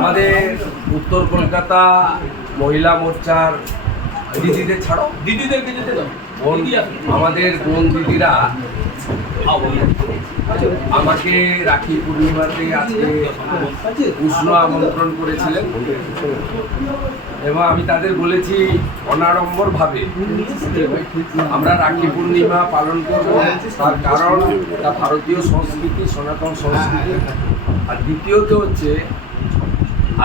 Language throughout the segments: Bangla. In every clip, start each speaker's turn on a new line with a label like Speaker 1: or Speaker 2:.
Speaker 1: আমাদের উত্তর কলকাতা মহিলা মোর্চার দিদিদের ছাড়ো।
Speaker 2: দিদিদেরকে যেতে দাও।
Speaker 1: আমাদের বোন দিদিরা আমাকে রাখি পূর্ণিমাতে আজকে উষ্ণ আমন্ত্রণ করেছিলেন। এবং আমি তাদের বলেছি অনাড়ম্বর ভাবে আমরা রাখি পূর্ণিমা পালন করব। তার কারণ তা ভারতীয় সংস্কৃতি সনাতন সংস্কৃতি। আর দ্বিতীয়ত হচ্ছে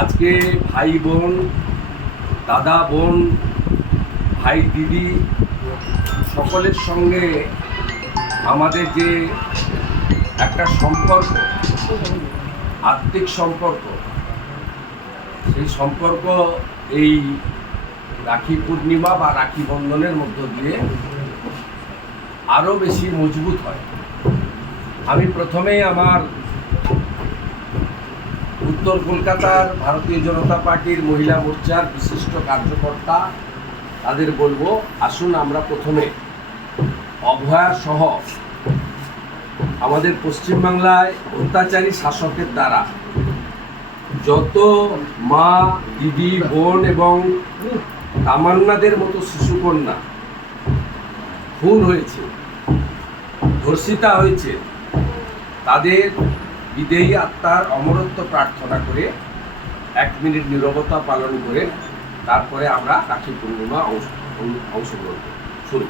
Speaker 1: আজকে ভাই বোন, দাদা বোন, ভাই দিদি সকলের সঙ্গে আমাদের যে একটা সম্পর্ক, আত্মিক সম্পর্ক, সেই সম্পর্ক এই রাখি পূর্ণিমা বা রাখি বন্ধনের মধ্য দিয়ে আরও বেশি মজবুত হয়। আমি প্রথমেই আমার উত্তর কলকাতার ভারতীয় জনতা পার্টির মহিলা মোর্চার বিশিষ্ট কার্যকর্তা, তাদের বলব, আসুন আমরা প্রথমে অভয়া সহ আমাদের পশ্চিমবাংলায় অত্যাচারী শাসকের দ্বারা যত মা, দিদি, বোন এবং তামান্নাদের মতো শিশুকন্যা খুন হয়েছে, ধর্ষিতা হয়েছে, তাদের বিদেয়ী আত্মার অমরত্ব প্রার্থনা করে এক মিনিট নিরবতা পালন করে তারপরে আমরা রাখি পূর্ণিমা অংশ- অংশগ্রহণ করি। শুরু।